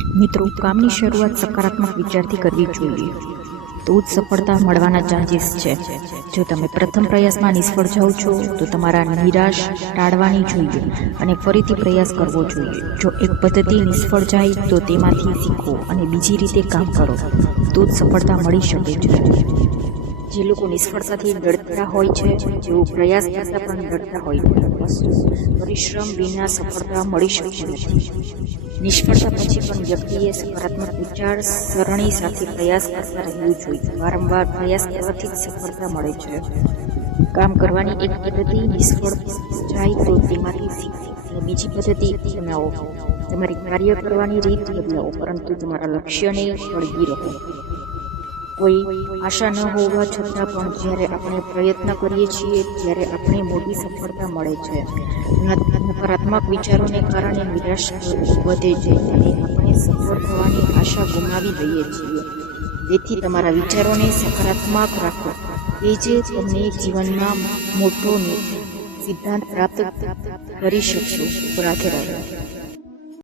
મિત્રો, કામની શરૂઆત સકારાત્મક વિચારથી કરવી જોઈએ, તો જ સફળતા મળવાના ચાન્સીસ છે. જો તમે પ્રથમ પ્રયાસમાં નિષ્ફળ જાઓ છો તો તમારા નિરાશ ટાળવાની જોઈએ અને ફરીથી પ્રયાસ કરવો જોઈએ. જો એક પદ્ધતિ નિષ્ફળ જાય તો તેમાંથી શીખો અને બીજી રીતે કામ કરો, તો જ સફળતા મળી શકે છે. જે લોકો નિષ્ફળતાથી ડરતા હોય છે, જેઓ પ્રયાસ કરતા પણ ડરતા હોય છે, પરિશ્રમ વિના સફળતા મળી શકતી નથી. નિષ્ફળતા પછી પણ વ્યક્તિએ સકારાત્મક વિચાર સરણી સાથે પ્રયાસ કરતા રહેવું જોઈએ. વારંવાર પ્રયાસ કરવાથી જ સફળતા મળે છે. કામ કરવાની એક પદ્ધતિ નિષ્ફળ જાય તો તેમાંથી શીખો અને બીજી પદ્ધતિ અપનાવો. તમારી કાર્ય કરવાની રીત બદલાવો, પરંતુ તમારા લક્ષ્યને વળગી રહો. કોઈ આશા ન હોવા છતાં પણ જ્યારે આપણે પ્રયત્ન કરીએ છીએ ત્યારે આપણે મોટી સફળતા મળે છે. નકારાત્મક વિચારોને કારણે નિરાશ વધે છે અને આપણે સફળ થવાની આશા ગુમાવી દઈએ છીએ. તેથી તમારા વિચારોને સકારાત્મક રાખો, તે જે તમને જીવનમાં મોટો સિદ્ધાંત પ્રાપ્ત કરી શકશો. રાધે રાધે.